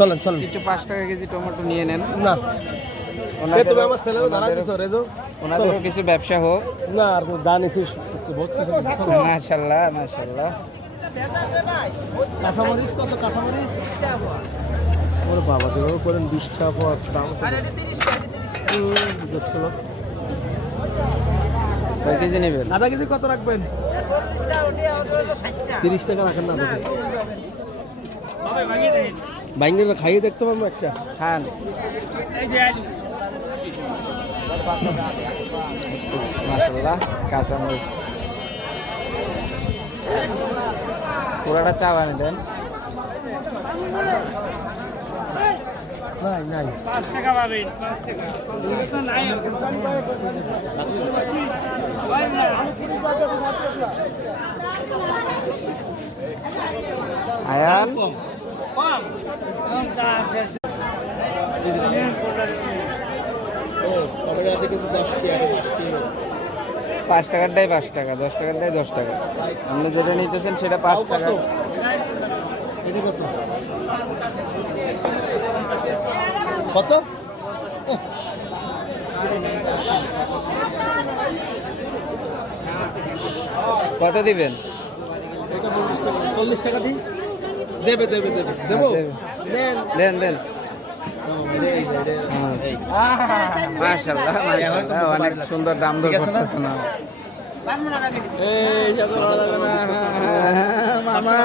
চলেন চলেন কিছু 5 টাকা কেজি টমেটো নিয়ে নেন। না ওনাদেরও কিছু ব্যবসা হোক। না আর জানিস মাশাআল্লাহ মাশাআল্লাহ। কাঁচামরিচ কত কাঁচামরিচ ওরে বাবা যেভাবে করেন 20 টাকা পর দাম কয় কেজি নেবেন? আধা কেজি কত রাখবেন? 30 টাকা রাখেন না ভাঙ্গে খাইয়ে দেখতে পারবো একটা খান। মাশাআল্লাহ কাঁচামরিচ পুরাটা চা বানিয়ে দেন। নাই নাই 5 টাকা পাবেন 5 টাকা নাই আয়ান কম 5 টাকারটাই 5 টাকা, 10 টাকারটাই 10 টাকা। আপনি যেটা নিতেছেন সেটা 5 টাকা। কত কত দিবেন? 40 টাকা দিই দেবে দেবে দেবে দেবো দেন দেন। মাশাআল্লাহ মাশাআল্লাহ অনেক সুন্দর দাম দর করতেছে না মামা।